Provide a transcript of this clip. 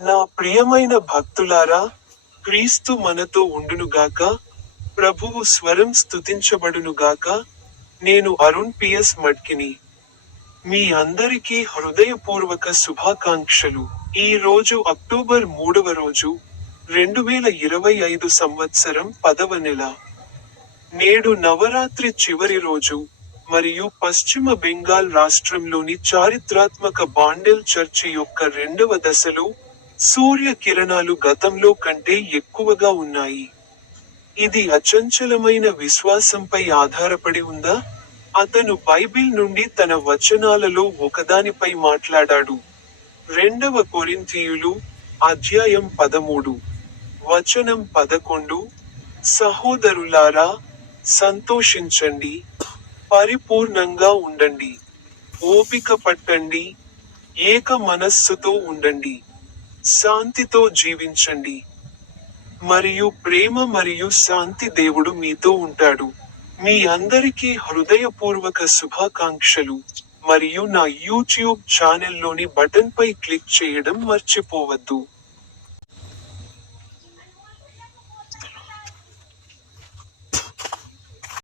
నా ప్రియమైన భక్తులారా క్రీస్తు మనతో ఉండునుగాక ప్రభువు స్వరం స్తుతించబడునుగాక నేను అరుణ్ పిఎస్ మడ్కిని మీ అందరికీ హృదయపూర్వక శుభాకాంక్షలు. ఈ రోజు అక్టోబర్ మూడవ రోజు రెండు వేల ఇరవై ఐదు సంవత్సరం పదవ నెల. నేడు నవరాత్రి చివరి రోజు మరియు పశ్చిమ బెంగాల్ రాష్ట్రంలోని చారిత్రాత్మక బాండెల్ చర్చి యొక్క రెండవ దశలో సూర్య కిరణాలు గతంలో కంటే ఎక్కువగా ఉన్నాయి. ఇది అచంచలమైన విశ్వాసంపై ఆధారపడి ఉందా? అతను బైబిల్ నుండి తన వచనాలలో ఒకదానిపై మాట్లాడాడు. రెండవ కొరింథీయులు అధ్యాయం పదమూడు వచనం పదకొండు సహోదరులారా సంతోషించండి పరిపూర్ణంగా ఉండండి ఓపిక పట్టండి ఏక మనస్సుతో ఉండండి. శాంతితో జీవించండి. మరియు ప్రేమ మరియు శాంతి దేవుడు మీతో ఉంటాడు. మీ అందరికీ హృదయపూర్వక శుభాకాంక్షలు. మరియు నా యూట్యూబ్ ఛానల్లోని బటన్పై క్లిక్ చేయడం మర్చిపోవద్దు.